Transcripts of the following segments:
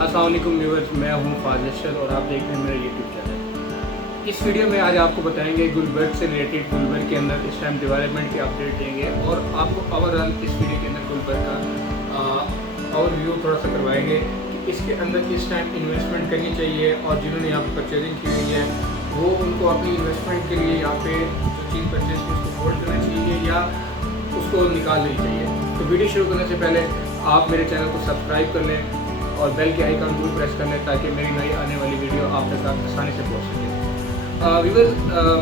अस्सलाम वालेकुम व्यूअर्स, मैं हूं फाजिल और आप देख रहे हैं मेरा यूट्यूब चैनल। इस वीडियो में आज आपको बताएंगे गुलबर्ग से रिलेटेड गुलबर्ग के अंदर इस टाइम डेवलपमेंट की अपडेट देंगे और आपको ओवरऑल इस वीडियो के अंदर गुलबर्ग का ओवरव्यू थोड़ा सा करवाएंगे कि इसके अंदर इस टाइम इन्वेस्टमेंट करनी चाहिए और जिन्होंने यहाँ पर परचेजिंग की हुई है वो उनको अपनी इन्वेस्टमेंट के लिए यहाँ पे जो चीज़ परचेज की उसको होल्ड करना चाहिए या उसको निकाल लेनी चाहिए। तो वीडियो शुरू करने से पहले आप मेरे चैनल को सब्सक्राइब कर लें और बेल के आइकन जरूर प्रेस कर लें ताकि मेरी नई आने वाली वीडियो आप तक आसानी से पहुंच सके। व्यूअर्स,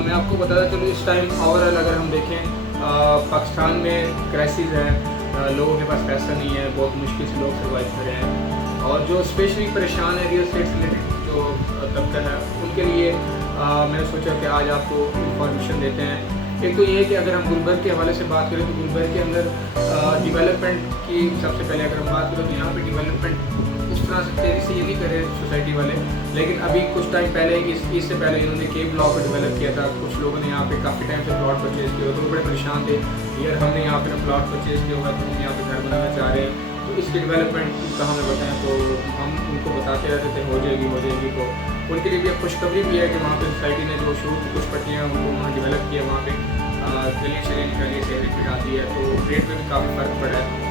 मैं आपको बताता चलूँ इस टाइम ओवरऑल अगर हम देखें पाकिस्तान में क्राइसिस है, लोगों के पास पैसा नहीं है, बहुत मुश्किल से लोग सर्वाइव कर रहे हैं और जो स्पेशली परेशान है रियल एस्टेट से रिलेटेड जो तबका है उनके लिए मैंने सोचा कि आज आपको इंफॉर्मेशन देते हैं। एक तो ये है कि अगर हम गुलबर्ग के हवाले से बात करें तो गुलबर्ग के अंदर डेवलपमेंट की सबसे पहले अगर हम बात करें तो यहाँ पे डेवलपमेंट उस तरह से तेज़ी से ये नहीं कर रहे सोसाइटी वाले, लेकिन अभी कुछ टाइम पहले इससे पहले इन्होंने के ब्लॉक को डेवलप किया था। कुछ लोगों ने यहाँ पे काफ़ी टाइम से प्लॉट परचेज किया तो वो बड़े परेशान थे यार हमने यहाँ पे प्लॉट परचेज किया हुआ तो हम यहाँ पे घर बनाना चाह रहे हैं, तो इसकी डेवलपमेंट का हमें बताएं तो हम उनको बताते रहते थे हो जाएगी। तो उनके लिए भी अब खुशखबरी भी है कि वहाँ पे सोसाइटी ने जो शुरू की कुछ पट्टियाँ उनको उन्होंने डेवलप किया, वहाँ पे गली शली निकाली सेवरेज भी आती है तो रेट में भी काफ़ी फ़र्क पड़ा है।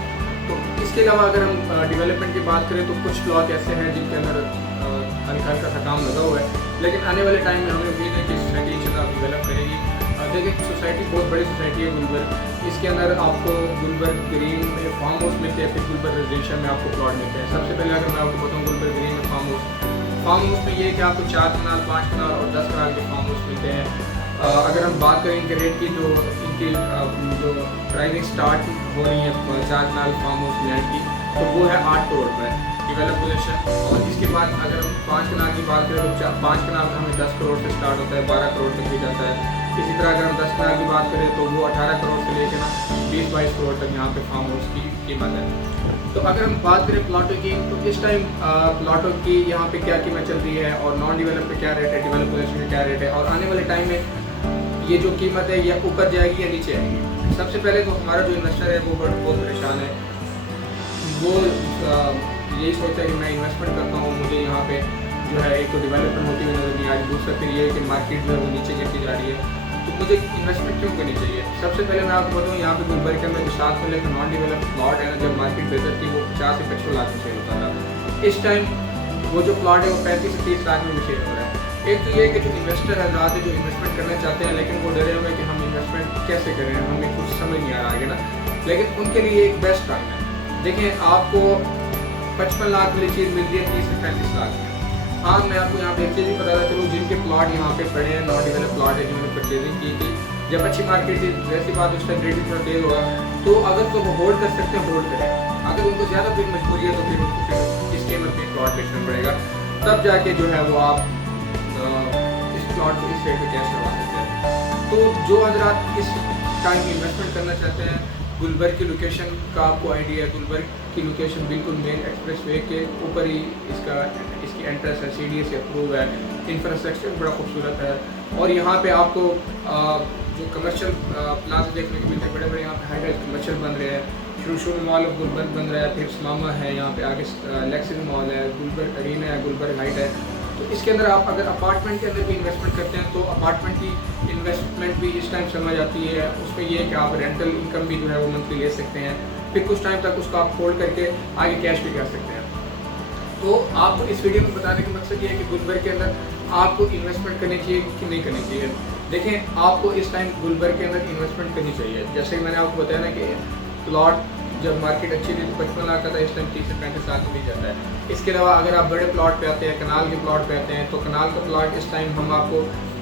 तो इसके अलावा अगर हम डेवलपमेंट की बात करें तो कुछ ब्लॉक ऐसे हैं जिनके अंदर हल्का सा काम लगा हुआ है, लेकिन आने वाले टाइम में हमें उम्मीद है कि सोसाइटी इंशाल्लाह डेवलप करेगी। देखिए सोसाइटी बहुत बड़ी सोसाइटी है गुलबर्ग, इसके अंदर आपको गुलबर्ग ग्रीन में फार्म हाउस मिलते हैं, फिर गुलबर्ग रेजिडेंशियल में आपको प्लॉट मिलते हैं। सबसे पहले अगर मैं आपको बताऊँ गुलबर्ग ग्रीन में फार्म हाउस में ये है कि आपको 4 कनाल 5 कनाल और 10 कनाल के फार्म हाउस मिलते हैं। अगर हम बात करें इनके रेट की तो इनकी जो प्राइसिंग स्टार्ट हो रही है 4 कनाल फार्म हाउस लैंड की तो वो है 8 करोड़ रुपये डेवलप पोजीशन। और इसके बाद अगर हम 5 कनाल की बात करें तो 5 कनाल का हमें 10 करोड़ से स्टार्ट होता है, 12 करोड़ तक भी जाता है। इसी तरह अगर हम 10 कनाल की बात करें तो वो 18 करोड़ से लेकर ना 20-22 करोड़ तक यहाँ पे फार्म हाउस की कीमत है। तो अगर हम बात करें प्लॉटों की तो इस टाइम प्लॉटों की यहाँ पे क्या कीमत चल रही है और नॉन डेवलप पे क्या रेट है, डेवलप पोजीशन में क्या रेट है और आने वाले टाइम में ये जो कीमत है ये ऊपर जाएगी या नीचे आएगी। सबसे पहले तो हमारा जो इन्वेस्टर है वो बहुत परेशान है, वो यही सोचता है कि मैं इन्वेस्टमेंट करता हूँ, मुझे यहाँ पे जो है एक तो डेवलपमेंट होती हुई नजर नहीं आ रही, दूसरा फिर ये है कि मार्केट जो है वो नीचे गिरती जा रही है, तो मुझे इन्वेस्टमेंट क्यों करनी चाहिए। सबसे पहले मैं आपको बताऊँ यहाँ पे गुलबर्ग के अंदर जो 7 में लेकर नॉन डेवलप प्लॉट है ना, जब मार्केट बेहतर थी वो 50 से 55 लाख में सेल होता था, इस टाइम वो जो प्लॉट है वो 35 से 30 लाख में भी सेल हो रहा है। एक तो ये है कि जो इन्वेस्टर है ज़्यादा जो इन्वेस्टमेंट करना चाहते हैं लेकिन वो डरे हुए हैं कि हम इन्वेस्टमेंट कैसे करें, हमें कुछ समझ नहीं आ रहा आगे ना, लेकिन उनके लिए एक बेस्ट टाइम है। देखिए आपको 55 लाख वाली चीज़ मिल रही है 30 से 35 लाख में। हाँ मैं आपको यहाँ पे एक चीज़ भी बताता चलूँ, जिनके प्लॉट यहाँ पे पड़े हैं नॉन डेवलप प्लॉट है जिन्होंने परचेजिंग की थी जब अच्छी मार्केट थी, वैसी बात उस टाइम रेट थोड़ा तेज होगा तो अगर तो वो होल्ड कर सकते हैं होल्ड करें, अगर उनको ज़्यादा फिर मजबूरी है तो फिर उनको फिर इस कीमत में प्लॉट बेचना पड़ेगा, तब जाके जो है वो आप इस प्लॉट को इस रेट पे कैश करवा सकते हैं। तो जो हजरात इस टाइम इन्वेस्टमेंट करना चाहते हैं, गुलबर्ग की लोकेशन का आपको आइडिया है, गुलबर्ग की लोकेशन बिल्कुल मेन एक्सप्रेसवे के ऊपर ही इसकी एंट्रेंस है, सीढ़ी से अप्रूव है, इंफ्रास्ट्रक्चर बड़ा खूबसूरत है और यहाँ पे आपको जो कमर्शियल प्लाजा देखने को मिलते हैं, बड़े बड़े यहाँ पे हाई कमर्शियल बन रहे हैं, शुरू मॉल ऑफ गुलबर्ग बन रहा है, फिर स्मामा है, यहाँ पे आगे लेक्सिस मॉल है, गुलबर्ग अरीना है, गुलबर्ग हाइट है। तो इसके अंदर आप अगर अपार्टमेंट के अंदर भी इन्वेस्टमेंट करते हैं तो अपार्टमेंट की इन्वेस्टमेंट भी इस टाइम समझ आती है, उसमें ये है कि आप रेंटल इनकम भी जो है वो मंथली ले सकते हैं, फिर कुछ टाइम तक उसको आप होल्ड करके आगे कैश भी कर सकते हैं। तो आपको इस वीडियो में बताने का मकसद ये है कि गुलबर्ग के अंदर आपको इन्वेस्टमेंट करनी चाहिए कि नहीं करनी चाहिए। देखें आपको इस टाइम गुलबर्ग के अंदर इन्वेस्टमेंट करनी चाहिए, जैसे मैंने आपको बताया ना कि प्लॉट जब मार्केट अच्छी थी तो 55 लाख का था, इस टाइम 30 से 35 लाख में भी जाता है। इसके अलावा अगर आप बड़े प्लॉट पे आते हैं, कनाल के प्लॉट पे आते हैं तो कनाल का प्लॉट इस टाइम हम आपको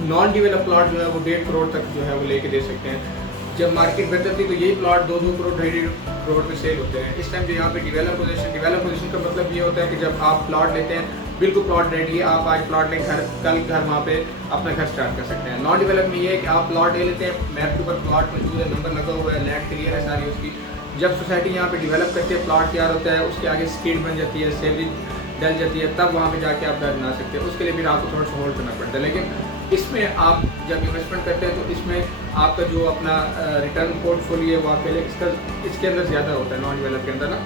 नॉन डेवलप प्लॉट जो है वो 1.5 करोड़ तक जो है वो लेके दे सकते हैं। जब मार्केट बेहतर थी तो यही प्लॉट 2-2 करोड़ 2.5 करोड़ पे सेल होते हैं। इस टाइम जो यहाँ पे डेवलप पोजीशन का मतलब ये होता है कि जब आप प्लॉट लेते हैं बिल्कुल प्लॉट रेडी है, आप आज प्लॉट लें, कल घर वहाँ पे अपना घर स्टार्ट कर सकते हैं। नॉन डेवलप में ये है कि आप प्लॉट ले लेते हैं, मैप के ऊपर प्लॉट मौजूद है, नंबर लगा हुआ है, लैंड क्लियर है सारी उसकी, जब सोसाइटी यहाँ पे डेवलप करती है प्लॉट तैयार होता है, उसके आगे स्ट्रीट बन जाती है, सेवरेज डल जाती है, तब वहाँ पे जाके आप घर बना सकते हैं। उसके लिए फिर आपको थोड़ा सा होल्ड करना पड़ता है, लेकिन इसमें आप जब इन्वेस्टमेंट करते हैं तो इसमें आपका जो अपना रिटर्न पोर्टफोलियो है वो आपके लिए इसके अंदर ज़्यादा होता है नॉन डेवलप के अंदर ना।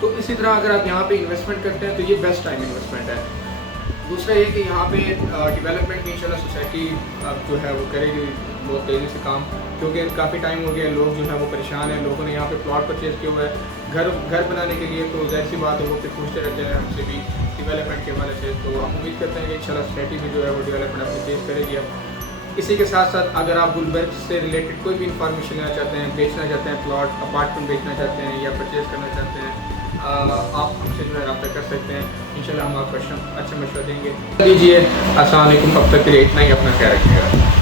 तो इसी तरह अगर आप यहाँ पे इन्वेस्टमेंट करते हैं तो ये बेस्ट टाइम इन्वेस्टमेंट है। दूसरा ये कि यहाँ पे डेवलपमेंट में इंशाल्लाह सोसाइटी जो है वो करेगी बहुत तेज़ी से काम, क्योंकि काफ़ी टाइम हो गया लोग जो है वो परेशान हैं। लोगों ने यहाँ पे प्लॉट परचेज़ किया हुआ है घर बनाने के लिए, तो जाहिर सी बात है वो फिर पूछते रहते हैं हमसे भी डेवलपमेंट के हवाले से। तो हम उम्मीद करते हैं कि इंशाल्लाह सोसाइटी भी जो है वो डेवलपमेंट अपनी तेज़ करेगी। अब इसी के साथ साथ अगर आप गुलबर्ग से रिलेटेड कोई भी इंफॉर्मेशन लेना चाहते हैं, बेचना चाहते हैं, प्लॉट अपार्टमेंट बेचना चाहते हैं या परचेज़ करना चाहते हैं, आप हमसे जो है रब्ता कर सकते हैं। इंशाल्लाह हम आपको अच्छा मशवरा देंगे। दीजिए। अस्सलाम वालेकुम, अब तक के लिए इतना ही, अपना ख्याल रखिएगा।